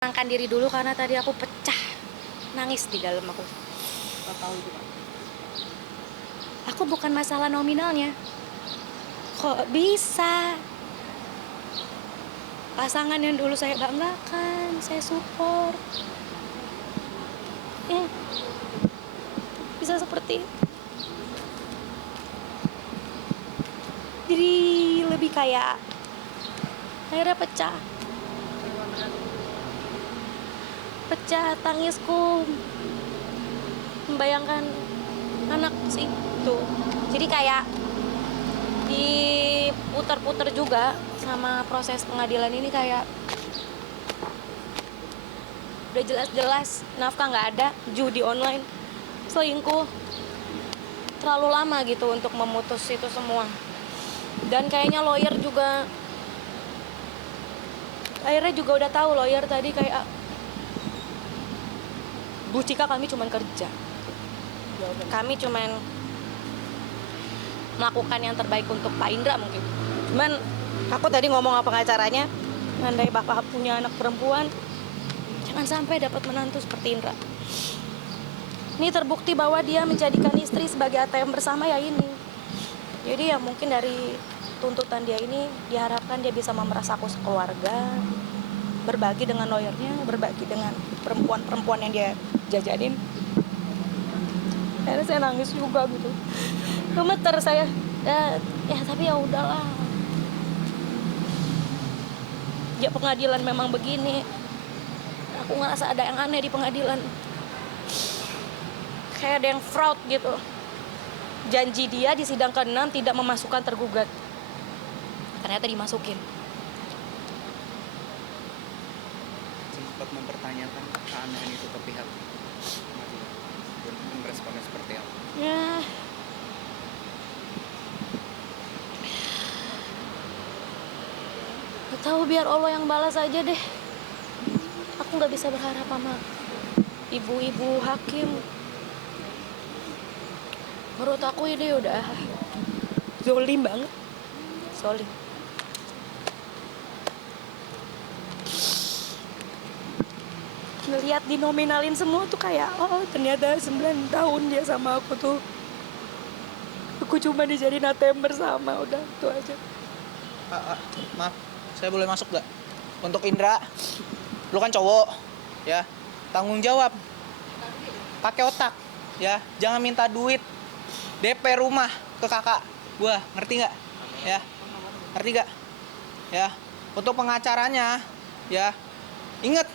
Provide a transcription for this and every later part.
Menenangkan diri dulu karena tadi aku pecah nangis di dalam aku. Nggak tahu itu Pak. Aku bukan masalah nominalnya. Kok bisa pasangan yang dulu saya banggakan, saya support, bisa seperti itu. Jadi lebih kayak akhirnya pecah tangisku membayangkan anak sih tuh. Jadi kayak diputer-puter juga sama proses pengadilan ini, kayak udah jelas-jelas nafkah nggak ada, judi online, selingkuh, terlalu lama gitu untuk memutus itu semua. Dan kayaknya lawyer juga akhirnya juga udah tahu, lawyer tadi kayak, Bu Cika, kami cuman kerja, kami cuman melakukan yang terbaik untuk Pak Indra mungkin. Cuman aku tadi ngomong sama pengacaranya, andai Bapak punya anak perempuan, jangan sampai dapat menantu seperti Indra. Ini terbukti bahwa dia menjadikan istri sebagai ATM bersama ya ini. Jadi ya mungkin dari tuntutan dia ini diharapkan dia bisa memeras aku sekeluarga, berbagi dengan lawyernya, berbagi dengan perempuan-perempuan yang dia jajanin. Akhirnya saya nangis juga gitu, gemeter saya. Ya tapi ya udahlah, ya pengadilan memang begini. Aku ngerasa ada yang aneh di pengadilan, kayak ada yang fraud gitu. Janji dia di sidang ke-6 tidak memasukkan tergugat, ternyata dimasukin. Sempat mempertanyakan keanehan itu ke pihak pengadilan. Dan responnya seperti apa? Ya, gak tahu, biar Allah yang balas aja deh. Aku nggak bisa berharap sama ibu-ibu hakim. Menurut aku ini udah zolim banget, zolim. Ngelihat dinominalin semua tuh kayak, oh ternyata 9 tahun dia sama aku tuh, aku cuma dijadiin ATM bersama, udah itu aja. Maaf, saya boleh masuk gak? Untuk Indra, lu kan cowok, ya, tanggung jawab, pakai otak, ya, jangan minta duit DP rumah ke kakak gua, ngerti nggak? Ya, ngerti gak? Ya, untuk pengacaranya, ya, inget,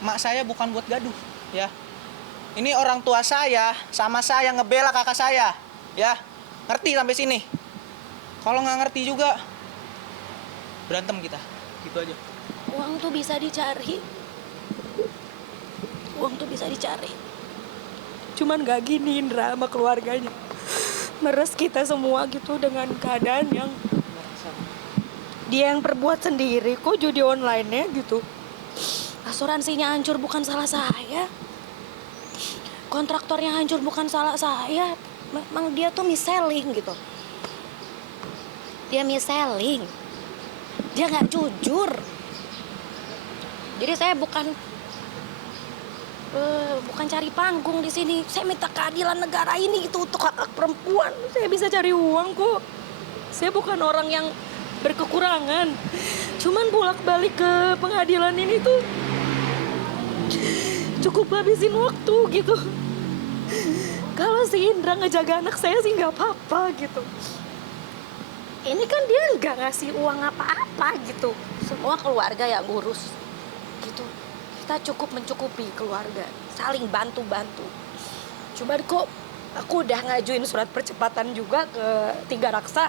mak saya bukan buat gaduh, ya. Ini orang tua saya sama saya ngebela kakak saya, ya, ngerti sampai sini? Kalau nggak ngerti juga, berantem kita, gitu aja. Uang tuh bisa dicari, cuman gak gini Indra sama keluarganya. Meres kita semua gitu dengan keadaan yang dia yang perbuat sendiri, kok judi online-nya gitu. Asuransinya hancur bukan salah saya, kontraktornya hancur bukan salah saya. Memang dia tuh mis-selling gitu. Dia mis-selling, dia gak jujur. Jadi saya bukan cari panggung di sini. Saya minta keadilan negara ini gitu untuk hak perempuan. Saya bisa cari uang kok. Saya bukan orang yang berkekurangan. Cuman bolak-balik ke pengadilan ini tuh cukup habisin waktu gitu. Kalau si Indra ngejaga anak saya sih nggak apa-apa gitu. Ini kan dia nggak ngasih uang apa-apa gitu. Semua keluarga yang ngurus gitu. Kita cukup mencukupi keluarga, saling bantu-bantu. Cuman kok aku udah ngajuin surat percepatan juga ke Tiga Raksa.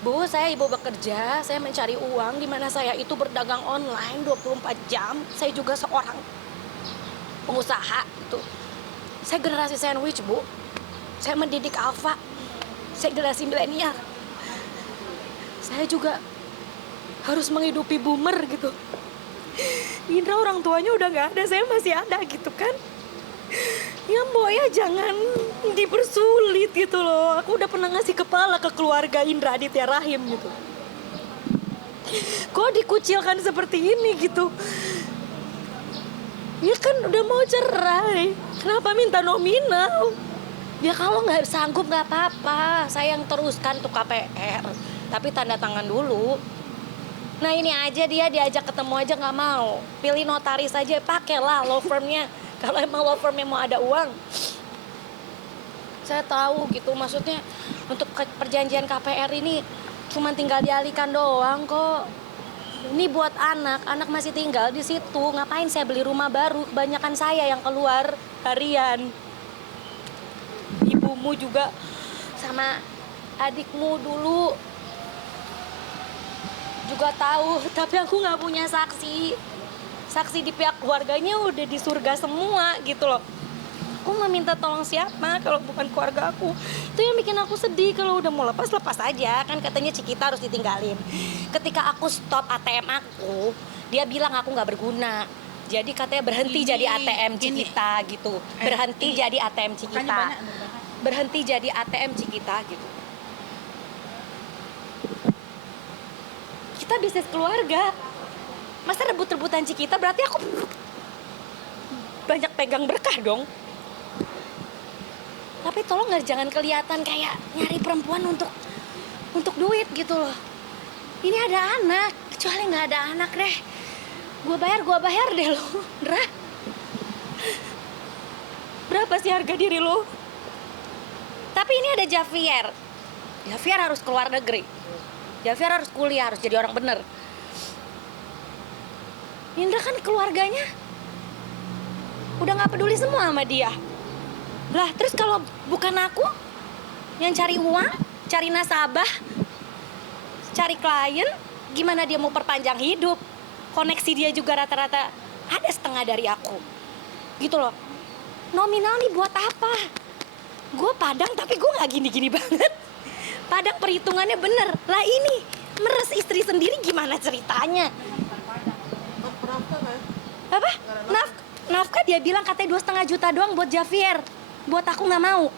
Bu, saya ibu bekerja, saya mencari uang, di mana saya itu berdagang online 24 jam. Saya juga seorang pengusaha gitu. Saya generasi sandwich, Bu. Saya mendidik alpha. Saya generasi milenial. Saya juga harus menghidupi boomer gitu. Indra orang tuanya udah gak ada, saya masih ada gitu kan. Ya Mbok ya jangan dipersulit gitu loh. Aku udah pernah ngasih kepala ke keluarga Indra Aditya Rahim gitu. Kok dikucilkan seperti ini gitu. Ya kan udah mau cerai, kenapa minta nominal? Ya kalau nggak sanggup nggak apa-apa, saya yang teruskan tuh KPR. Tapi tanda tangan dulu. Nah ini aja dia diajak ketemu aja nggak mau. Pilih notaris aja, pakailah law firmnya. Kalau emang law firmnya mau ada uang. Saya tahu gitu, maksudnya untuk perjanjian KPR ini cuma tinggal dialihkan doang kok. Ini buat anak masih tinggal di situ. Ngapain saya beli rumah baru? Kebanyakan saya yang keluar harian. Ibumu juga sama adikmu dulu juga tahu, tapi aku nggak punya saksi. Saksi di pihak keluarganya udah di surga semua gitu loh. Aku mau minta tolong siapa kalau bukan keluarga aku? Itu yang bikin aku sedih. Kalau udah mau lepas aja. Kan katanya Cikita harus ditinggalin. Ketika aku stop ATM aku, dia bilang aku nggak berguna. Jadi katanya berhenti jadi ATM Cikita gitu. Berhenti jadi ATM Cikita. Berhenti jadi ATM Cikita gitu. Kita bisnis keluarga. Masa rebut-rebutan Cikita berarti aku banyak pegang berkah dong. Tapi tolong jangan kelihatan kayak nyari perempuan untuk duit gitu loh. Ini ada anak, kecuali nggak ada anak deh. Gue bayar deh lo, Ndra. Berapa sih harga diri lo? Tapi ini ada Javier. Javier harus keluar negeri. Javier harus kuliah, harus jadi orang bener. Indra kan keluarganya udah nggak peduli semua sama dia. Lah terus kalau bukan aku yang cari uang, cari nasabah, cari klien, gimana dia mau perpanjang hidup? Koneksi dia juga rata-rata ada setengah dari aku. Gitu loh. Nominal nih buat apa? Gue Padang tapi gue nggak gini-gini banget. Padang perhitungannya bener. Lah ini meres istri sendiri gimana ceritanya? Apa? Nafkah dia bilang katanya 2,5 juta doang buat Javier. Buat aku nggak mau.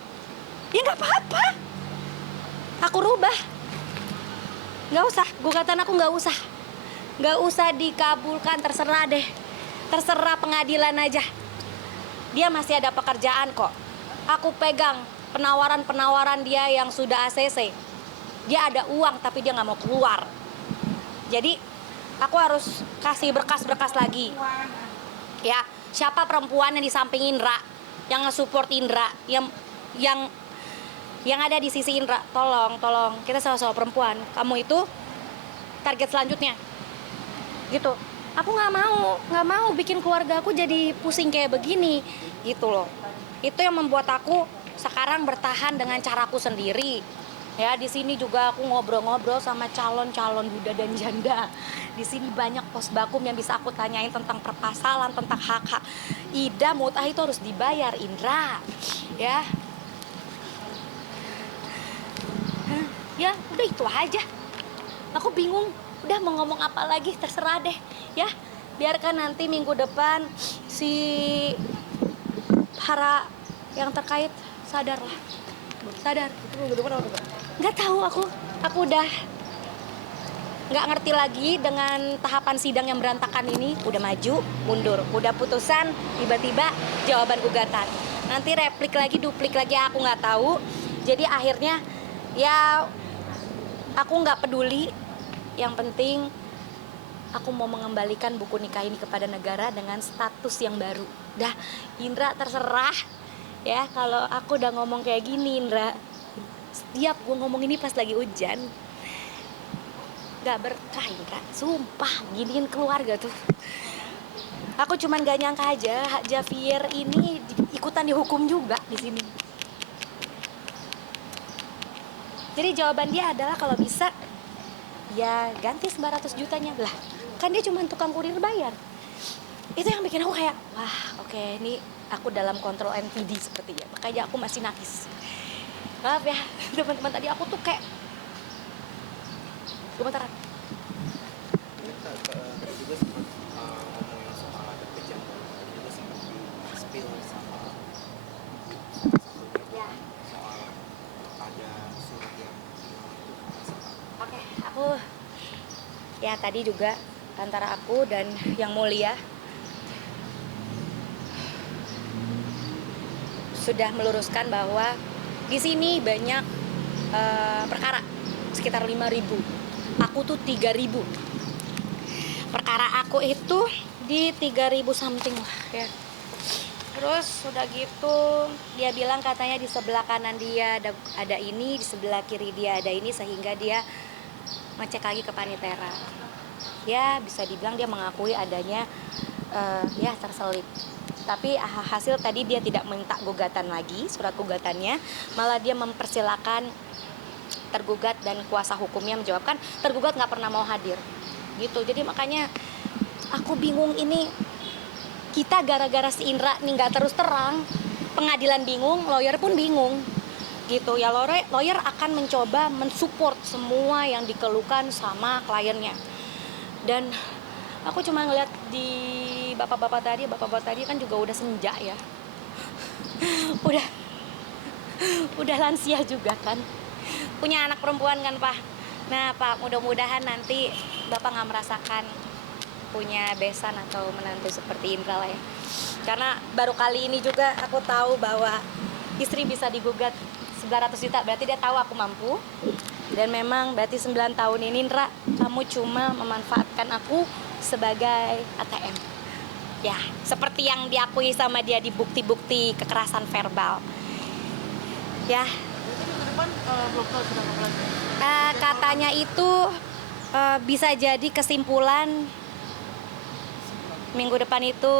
Ya nggak apa-apa. Aku rubah. Nggak usah. Gugatan aku nggak usah. Nggak usah dikabulkan. Terserah deh. Terserah pengadilan aja. Dia masih ada pekerjaan kok. Aku pegang penawaran-penawaran dia yang sudah ACC. Dia ada uang tapi dia nggak mau keluar. Jadi aku harus kasih berkas-berkas lagi. Ya, siapa perempuan yang di samping Indra, yang nge-support Indra, yang ada di sisi Indra, tolong kita sama-sama perempuan. Kamu itu target selanjutnya. Gitu. Aku nggak mau bikin keluarga aku jadi pusing kayak begini, gitu loh. Itu yang membuat aku sekarang bertahan dengan caraku sendiri. Ya, di sini juga aku ngobrol-ngobrol sama calon-calon duda dan janda. Di sini banyak pos bakum yang bisa aku tanyain tentang perpasalan, tentang hak-hak. Ida mutah itu harus dibayar, Indra. Ya. Ya, udah itu aja. Aku bingung, udah mau ngomong apa lagi, terserah deh. Ya, biarkan nanti minggu depan si para yang terkait sadar. Itu minggu depan apa? Nggak tahu aku udah nggak ngerti lagi dengan tahapan sidang yang berantakan ini. Udah maju, mundur, udah putusan, tiba-tiba jawaban gugatan. Nanti replik lagi, duplik lagi, aku nggak tahu. Jadi akhirnya ya aku nggak peduli. Yang penting aku mau mengembalikan buku nikah ini kepada negara dengan status yang baru. Dah, Indra terserah ya kalau aku udah ngomong kayak gini, Indra. Setiap gue ngomong ini pas lagi hujan, gak berkah, Indra. Sumpah, giniin keluarga tuh. Aku cuman gak nyangka aja Javier ini ikutan dihukum juga di sini. Jadi jawaban dia adalah kalau bisa ya ganti 900 jutanya. Lah, kan dia cuma tukang kurir bayar. Itu yang bikin aku kayak, wah oke, ini aku dalam kontrol NPD sepertinya. Makanya aku masih nangis. Maaf ya teman-teman, tadi aku tuh kayak gemetaran. Ini tadi juga sempat ngomongin soal ada kejanggalan, juga sempat di spill sama Ya. soal ada surat yang Oke, aku ya tadi juga antara aku dan yang mulia sudah meluruskan bahwa di sini banyak perkara sekitar 5.000. Aku tuh 3.000. Perkara aku itu di 3.000 something lah ya. Terus udah gitu dia bilang katanya di sebelah kanan dia ada ini, di sebelah kiri dia ada ini, sehingga dia ngecek lagi ke panitera. Ya bisa dibilang dia mengakui adanya ya terselip. Tapi hasil tadi dia tidak minta gugatan lagi, surat gugatannya, malah dia mempersilahkan tergugat dan kuasa hukumnya menjawabkan tergugat nggak pernah mau hadir gitu. Jadi makanya aku bingung ini, kita gara-gara si Indra nih nggak terus terang, pengadilan bingung, lawyer pun bingung gitu ya. Lawyer akan mencoba mensupport semua yang dikeluhkan sama kliennya. Dan aku cuma ngeliat di bapak-bapak tadi kan juga udah senja ya. udah lansia juga kan, punya anak perempuan kan Pak. Nah Pak, mudah-mudahan nanti Bapak nggak merasakan punya besan atau menantu seperti Indra lah ya. Karena baru kali ini juga aku tahu bahwa istri bisa digugat 900 juta, berarti dia tahu aku mampu. Dan memang berarti 9 tahun ini Indra, kamu cuma memanfaatkan aku sebagai ATM. Ya, seperti yang diakui sama dia di bukti-bukti kekerasan verbal. Ya. Katanya itu bisa jadi kesimpulan minggu depan itu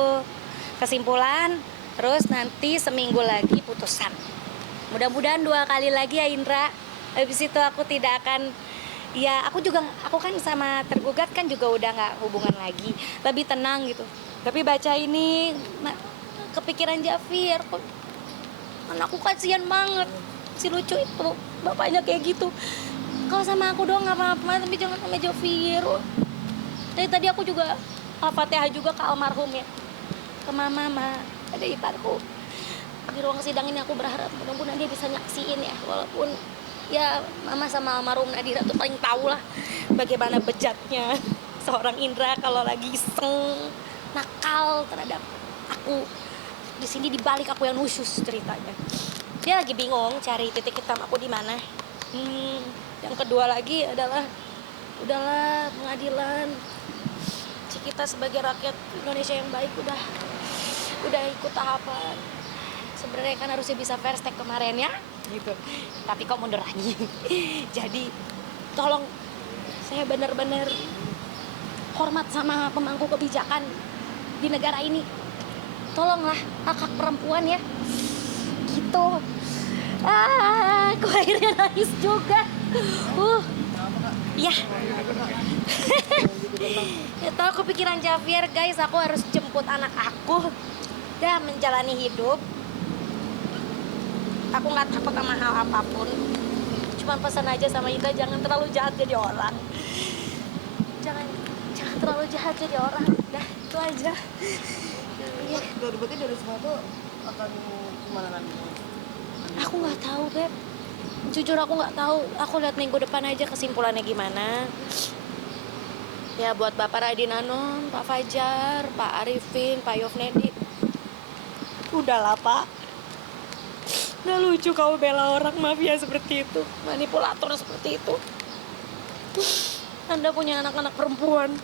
kesimpulan, terus nanti seminggu lagi putusan. Mudah-mudahan 2 kali lagi ya Indra. Habis itu aku tidak akan, ya aku kan sama tergugat kan juga udah nggak hubungan lagi, lebih tenang gitu. Tapi baca ini kepikiran Jafir, anakku kasihan banget, si lucu itu bapaknya kayak gitu. Kalau sama aku doang nggak apa-apa, tapi jangan sama Jafir. Dari tadi aku juga Al-Fatihah juga ke almarhum ya, ke mama ada iparku. Di ruang sidang ini aku berharap mudah-mudahan dia bisa nyaksiin ya, walaupun ya mama sama almarhum Nadira tuh paling tahu lah bagaimana bejatnya seorang Indra kalau lagi iseng nakal terhadap aku. Di sini dibalik aku yang khusus ceritanya. Dia lagi bingung cari titik hitam aku di mana. Yang kedua lagi adalah udahlah pengadilan. Kita sebagai rakyat Indonesia yang baik udah ikut tahapan. Sebenarnya kan harusnya bisa fair stake kemarin ya, gitu. Tapi kok mundur lagi. Jadi tolong, saya benar-benar hormat sama pemangku kebijakan di negara ini. Tolonglah hak perempuan ya. Gitu. Aku akhirnya nangis juga. Ya. Itu aku pikiran Jafir, guys, aku harus jemput anak aku dan menjalani hidup. Aku nggak takut sama hal apapun. Cuma pesan aja sama Ida, jangan terlalu jahat jadi orang. Jangan terlalu jahat jadi orang. Dah, itu aja. Iya. Berarti dari semua itu akan gimana nanti? Aku nggak tahu, Beb. Jujur aku nggak tahu. Aku lihat minggu depan aja kesimpulannya gimana. Ya buat Bapak Radin Anom, Pak Fajar, Pak Arifin, Pak Yofnedi, udahlah Pak. Nggak lucu kau bela orang mafia seperti itu, manipulator seperti itu. Anda punya anak-anak perempuan.